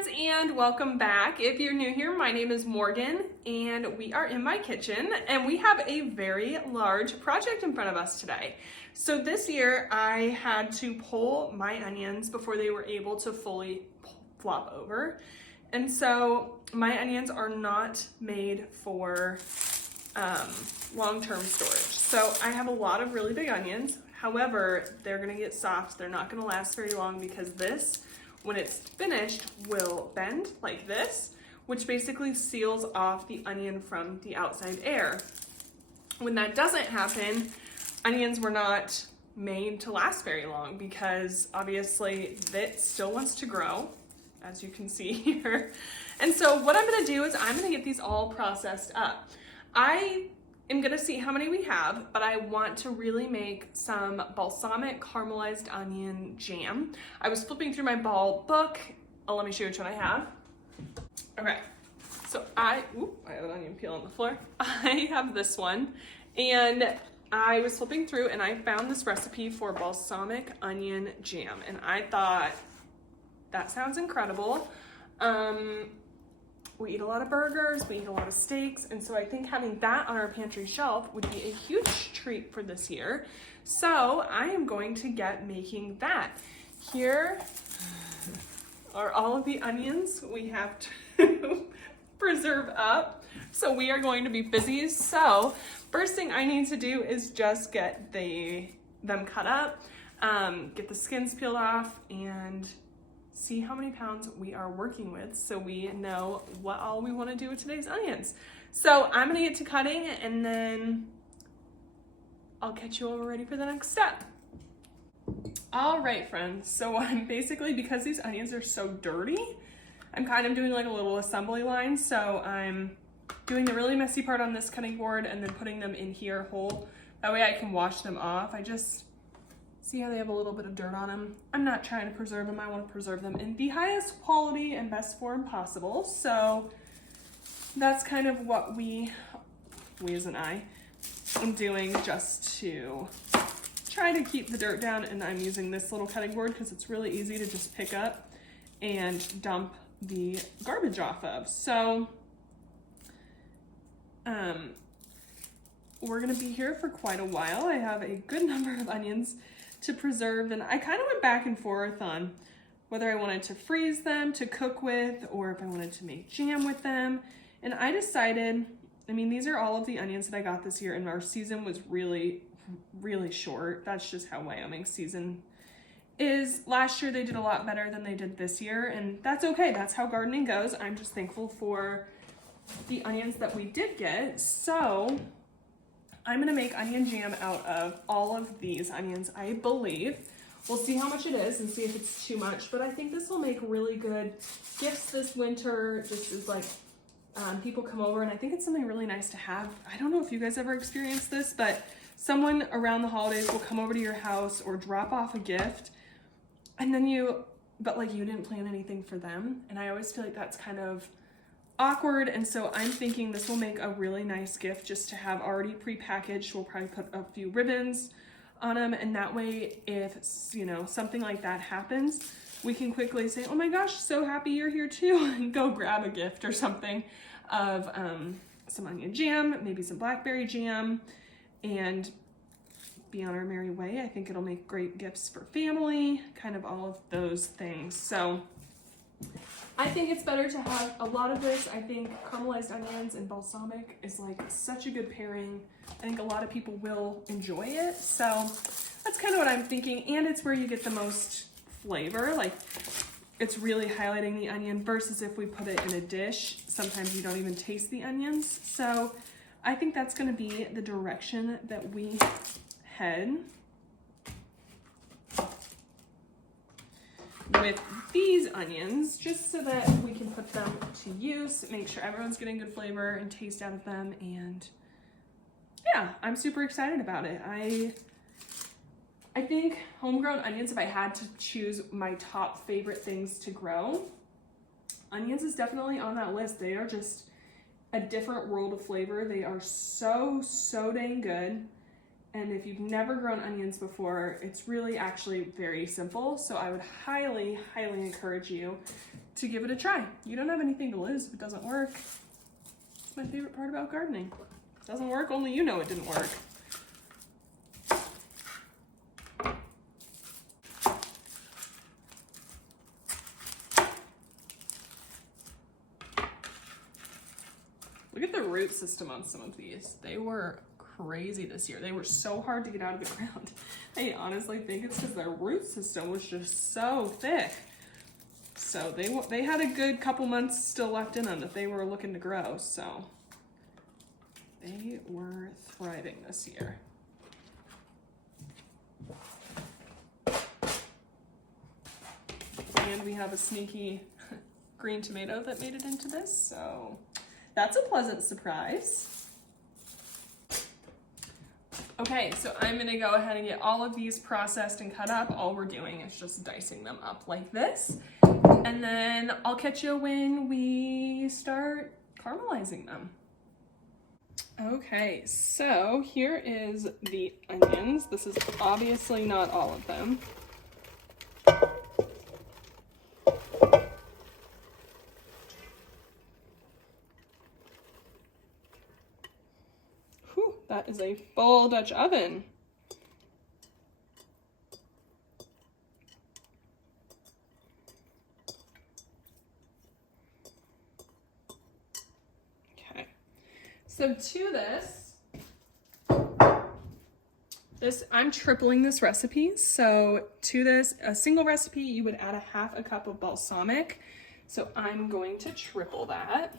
friends, and welcome back. If you're new here, my name is Morgan and we are in my kitchen and we have a very large project in front of us today. So this year I had to pull my onions before they were able to fully flop over. And so my onions are not made for long-term storage. So I have a lot of really big onions. However, they're gonna get soft. They're not gonna last very long because this, when it's finished, will bend like this, which basically seals off the onion from the outside air. When that doesn't happen, onions were not made to last very long because obviously it still wants to grow, as you can see here. And so what I'm gonna do is I'm gonna get these all processed up. I am gonna see how many we have, but I want to really make some balsamic caramelized onion jam. I was flipping through my ball book. Let me show you which one I have. Okay, so I have an onion peel on the floor. I have this one, and I was flipping through and I found this recipe for balsamic onion jam, and I thought, that sounds incredible. We eat a lot of burgers, we eat a lot of steaks, and so I think having that on our pantry shelf would be a huge treat for this year. So I am going to get making that. Here are all of the onions we have to preserve up. So we are going to be busy. So first thing I need to do is just get them cut up, get the skins peeled off, and see how many pounds we are working with so we know what all we want to do with today's onions. So I'm gonna get to cutting and then I'll catch you all ready for the next step. All right, friends, so I'm basically, because these onions are so dirty, I'm kind of doing like a little assembly line. So I'm doing the really messy part on this cutting board and then putting them in here whole. That way I can wash them off. I just see how they have a little bit of dirt on them. I'm not trying to preserve them. I want to preserve them in the highest quality and best form possible. So that's kind of what we as an I, am doing just to try to keep the dirt down. And I'm using this little cutting board because it's really easy to just pick up and dump the garbage off of. So we're gonna be here for quite a while. I have a good number of onions to preserve, and I kind of went back and forth on whether I wanted to freeze them to cook with or if I wanted to make jam with them. And I decided, I mean, these are all of the onions that I got this year, and our season was really, really short. That's just how Wyoming season is. Last year they did a lot better than they did this year, and that's okay. That's how gardening goes. I'm just thankful for the onions that we did get. So I'm gonna make onion jam out of all of these onions, I believe. We'll see how much it is and see if it's too much, but I think this will make really good gifts this winter, just as like people come over, and I think it's something really nice to have. I don't know if you guys ever experienced this, but someone around the holidays will come over to your house or drop off a gift, and then you didn't plan anything for them, and I always feel like that's kind of awkward. And so I'm thinking this will make a really nice gift just to have already pre-packaged. We'll probably put a few ribbons on them, and that way if something like that happens, we can quickly say, oh my gosh, so happy you're here too, and go grab a gift or something of some onion jam, maybe some blackberry jam, and be on our merry way. I think it'll make great gifts for family, kind of all of those things. So I think it's better to have a lot of this. I think caramelized onions and balsamic is like such a good pairing. I think a lot of people will enjoy it. So that's kind of what I'm thinking. And it's where you get the most flavor. Like, it's really highlighting the onion versus if we put it in a dish, sometimes you don't even taste the onions. So I think that's gonna be the direction that we head with these onions, just so that we can put them to use, make sure everyone's getting good flavor and taste out of them. And yeah, I'm super excited about it. I think homegrown onions, if I had to choose my top favorite things to grow, onions is definitely on that list. They are just a different world of flavor. They are so dang good. And if you've never grown onions before, it's really actually very simple. So I would highly, highly encourage you to give it a try. You don't have anything to lose if it doesn't work. It's my favorite part about gardening. If it doesn't work, only you know it didn't work. Look at the root system on some of these. They were crazy this year. They were so hard to get out of the ground. I honestly think it's because their root system was just so thick. So they had a good couple months still left in them that they were looking to grow. So they were thriving this year. And we have a sneaky green tomato that made it into this. So that's a pleasant surprise. Okay, so I'm gonna go ahead and get all of these processed and cut up. All we're doing is just dicing them up like this. And then I'll catch you when we start caramelizing them. Okay, so here is the onions. This is obviously not all of them. Whew, that is a full Dutch oven. So to this, I'm tripling this recipe. So to this, a single recipe, you would add a half a cup of balsamic. So I'm going to triple that.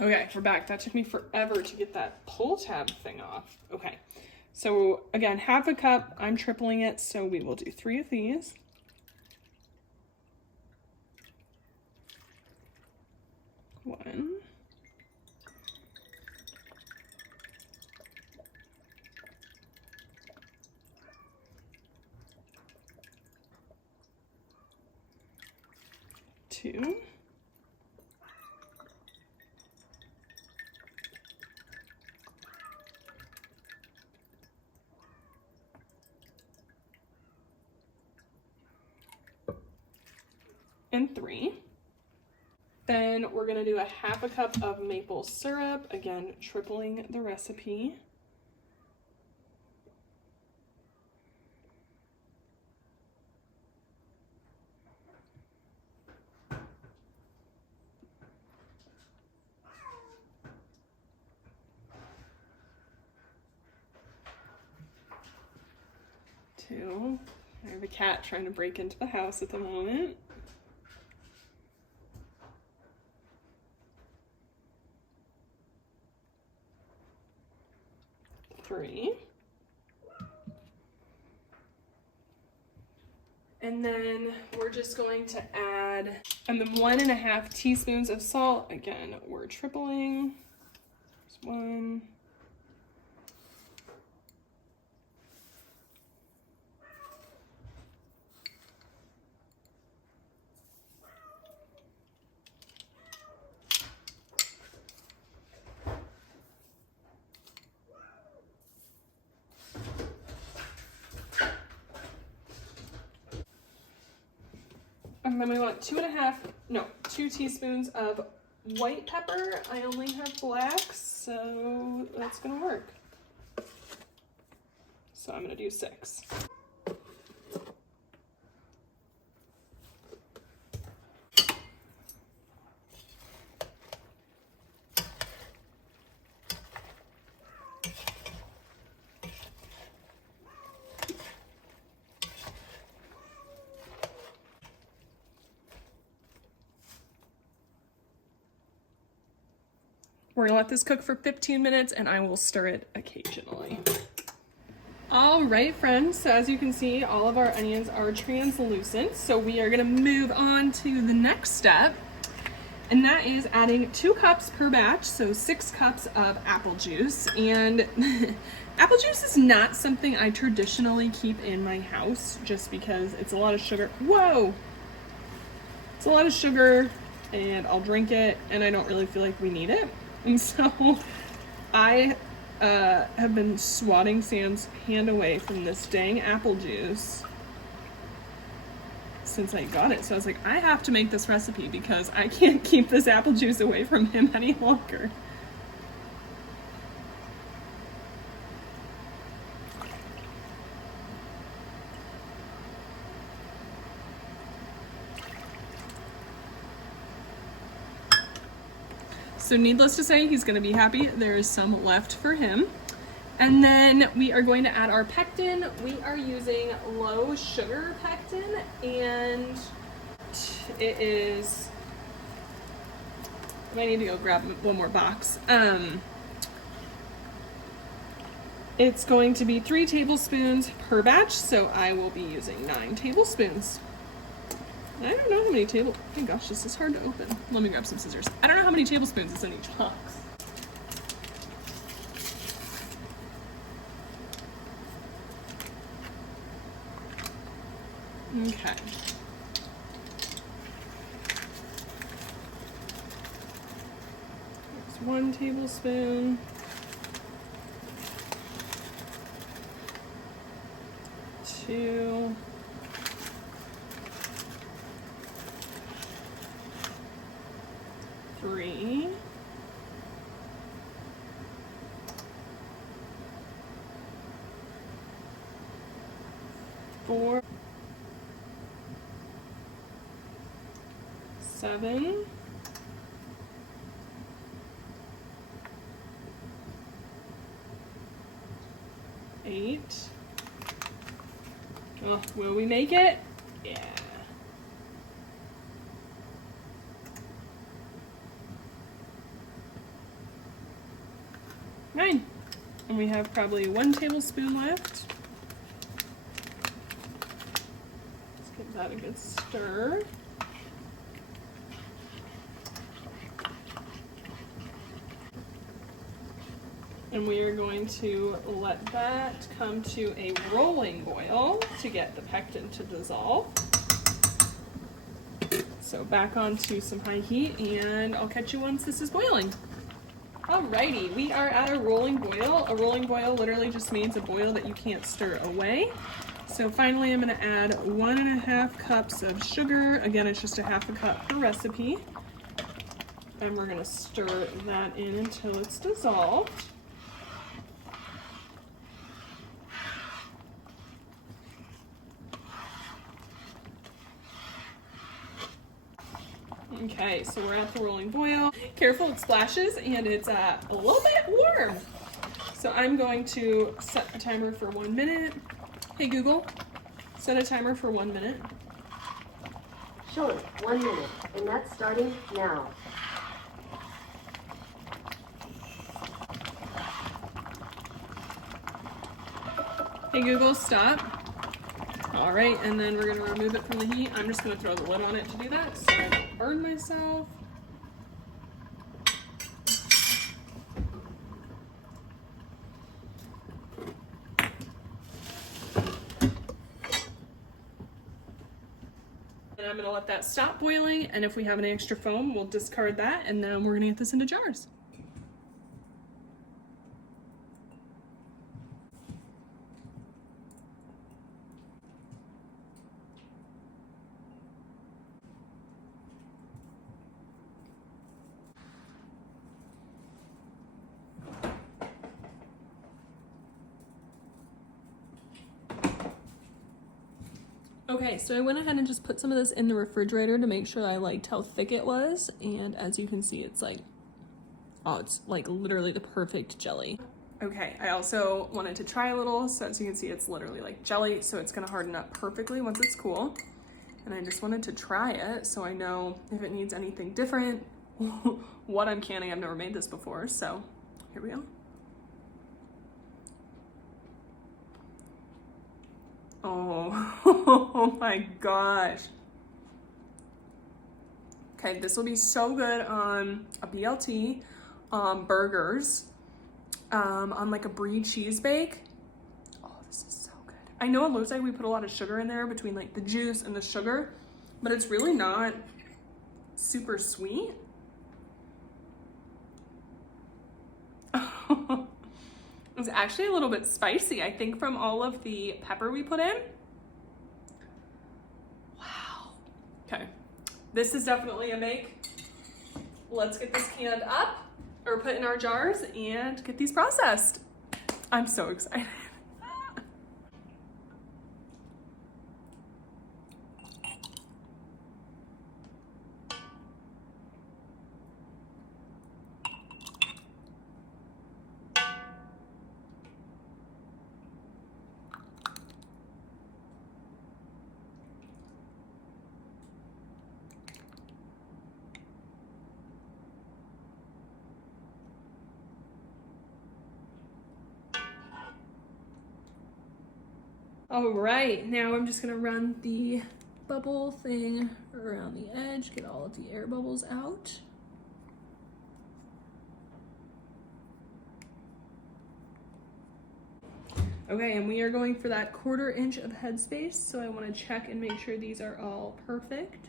Okay, we're back. That took me forever to get that pull tab thing off. Okay. So again, half a cup, I'm tripling it, so we will do 3 of these. One. Two. And 3. Then we're gonna do a half a cup of maple syrup, again, tripling the recipe. Two. I have a cat trying to break into the house at the moment. 3. And then we're just going to add 1.5 teaspoons of salt. Again, we're tripling. There's 1. And then we want 2 teaspoons of white pepper. I only have black, so that's gonna work. So I'm gonna do 6. We're gonna let this cook for 15 minutes and I will stir it occasionally. All right, friends, so as you can see, all of our onions are translucent. So we are gonna move on to the next step. and that is adding 2 cups per batch, so 6 cups of apple juice. And apple juice is not something I traditionally keep in my house just because it's a lot of sugar. Whoa! It's a lot of sugar, and I'll drink it, and I don't really feel like we need it. And so I have been swatting Sam's hand away from this dang apple juice since I got it. So I was like, I have to make this recipe because I can't keep this apple juice away from him any longer. So needless to say, he's gonna be happy. There is some left for him. And then we are going to add our pectin. We are using low sugar pectin, and it is, I might need to go grab one more box. It's going to be 3 tablespoons per batch, so I will be using 9 tablespoons. I don't know how many oh my gosh, this is hard to open. Let me grab some scissors. I don't know how many tablespoons is in each box. Okay. There's 1 tablespoon. 2. 3. 4. 7. 8. Oh, will we make it? Yeah. 9. And we have probably 1 tablespoon left. Let's give that a good stir. And we are going to let that come to a rolling boil to get the pectin to dissolve. So back onto some high heat, and I'll catch you once this is boiling. Alrighty, we are at a rolling boil. A rolling boil literally just means a boil that you can't stir away. So finally I'm gonna add 1.5 cups of sugar. Again, it's just a 1/2 cup per recipe. And we're gonna stir that in until it's dissolved. Okay, so we're at the rolling boil. Careful, it splashes and it's a little bit warm. So I'm going to set a timer for 1 minute. Hey Google, set a timer for 1 minute. Sure, 1 minute, and that's starting now. Hey Google, stop. All right, and then we're gonna remove it from the heat. I'm just gonna throw the lid on it to do that so I don't burn myself. And I'm gonna let that stop boiling, and if we have any extra foam, we'll discard that, and then we're gonna get this into jars. Okay, so I went ahead and just put some of this in the refrigerator to make sure I liked how thick it was. And as you can see, it's like, oh, it's like literally the perfect jelly. Okay, I also wanted to try a little. So as you can see, it's literally like jelly. So it's gonna harden up perfectly once it's cool. And I just wanted to try it so I know if it needs anything different, what I'm canning. I've never made this before, so here we go. Oh, oh my gosh. Okay, this will be so good on a BLT, burgers, on like a brie cheese bake. Oh, this is so good. I know it looks like we put a lot of sugar in there between like the juice and the sugar, but it's really not super sweet. It's actually a little bit spicy, I think, from all of the pepper we put in. Wow. Okay, this is definitely a make. Let's get this canned up or put in our jars and get these processed. I'm so excited. All right, now I'm just gonna run the bubble thing around the edge, get all of the air bubbles out. Okay, and we are going for that 1/4 inch of headspace, so I wanna check and make sure these are all perfect.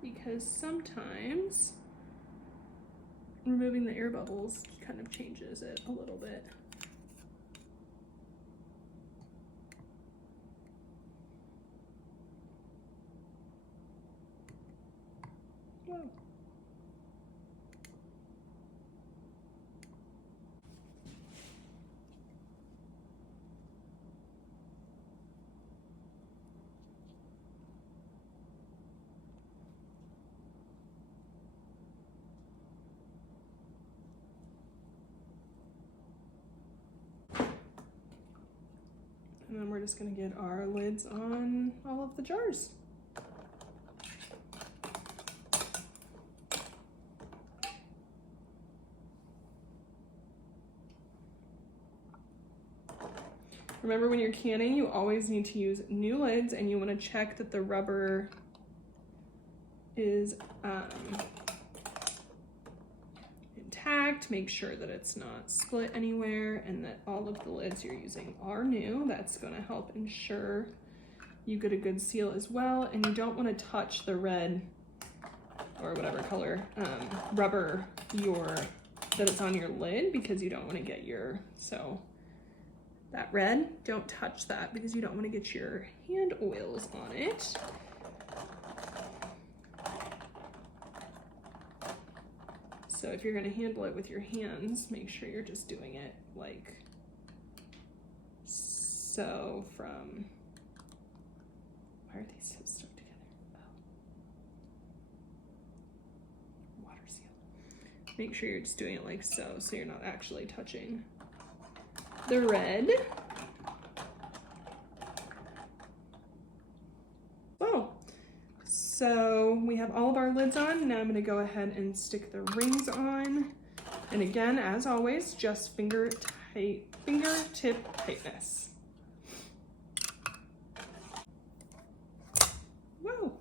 Because sometimes removing the air bubbles kind of changes it a little bit. Whoa. And then we're just gonna get our lids on all of the jars. Remember, when you're canning, you always need to use new lids, and you want to check that the rubber is intact. Make sure that it's not split anywhere and that all of the lids you're using are new. That's going to help ensure you get a good seal as well. And you don't want to touch the red or whatever color rubber that it's on your lid, because you don't want to get that red, don't touch that because you don't want to get your hand oils on it. So if you're going to handle it with your hands, make sure you're just doing it like so. From, why are these so stuck together? Oh. Water seal. Make sure you're just doing it like so you're not actually touching the red. Whoa. So we have all of our lids on. Now I'm gonna go ahead and stick the rings on. And again, as always, just fingertip tightness. Whoa.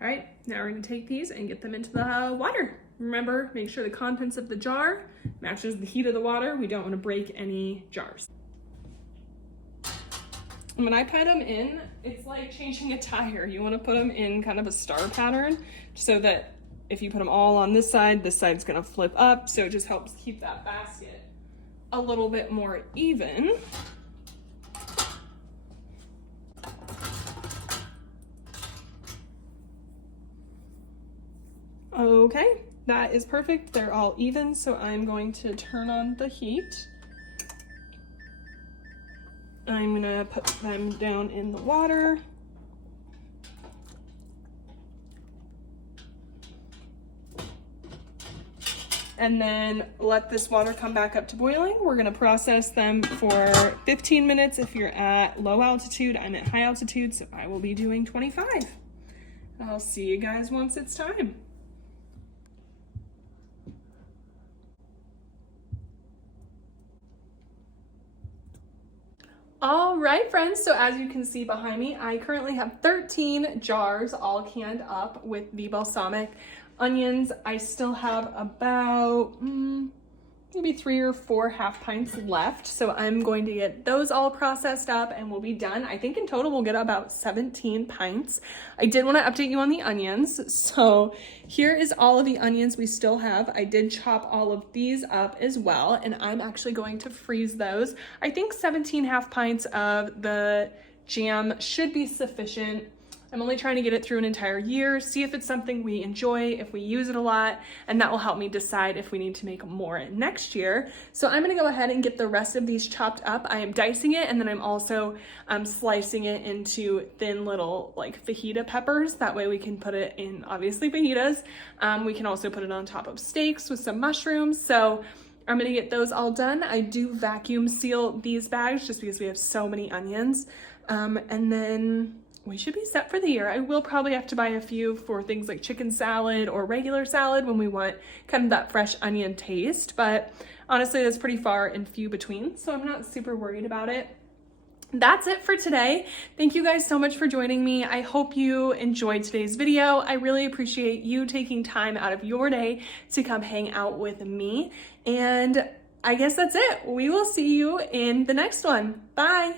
All right, now we're gonna take these and get them into the water. Remember, make sure the contents of the jar matches the heat of the water. We don't wanna break any jars. And when I put them in, it's like changing a tire. You wanna put them in kind of a star pattern so that if you put them all on this side's gonna flip up. So it just helps keep that basket a little bit more even. Okay, that is perfect. They're all even, so I'm going to turn on the heat. I'm gonna put them down in the water. And then let this water come back up to boiling. We're gonna process them for 15 minutes if you're at low altitude. I'm at high altitude, so I will be doing 25. I'll see you guys once it's time. All right, friends, so as you can see behind me, I currently have 13 jars all canned up with the balsamic onions. I still have about maybe 3 or 4 half pints left, so I'm going to get those all processed up and we'll be done. I think in total we'll get about 17 pints. I did want to update you on the onions, so here is all of the onions we still have. I did chop all of these up as well, and I'm actually going to freeze those. I think 17 half pints of the jam should be sufficient. I'm only trying to get it through an entire year, see if it's something we enjoy, if we use it a lot, and that will help me decide if we need to make more next year. So I'm gonna go ahead and get the rest of these chopped up. I am dicing it, and then I'm also slicing it into thin little like fajita peppers. That way we can put it in, obviously, fajitas. We can also put it on top of steaks with some mushrooms. So I'm gonna get those all done. I do vacuum seal these bags just because we have so many onions. And then we should be set for the year. I will probably have to buy a few for things like chicken salad or regular salad when we want kind of that fresh onion taste, but honestly, that's pretty far and few between, so I'm not super worried about it. That's it for today. Thank you guys so much for joining me. I hope you enjoyed today's video. I really appreciate you taking time out of your day to come hang out with me, and I guess that's it. We will see you in the next one. Bye.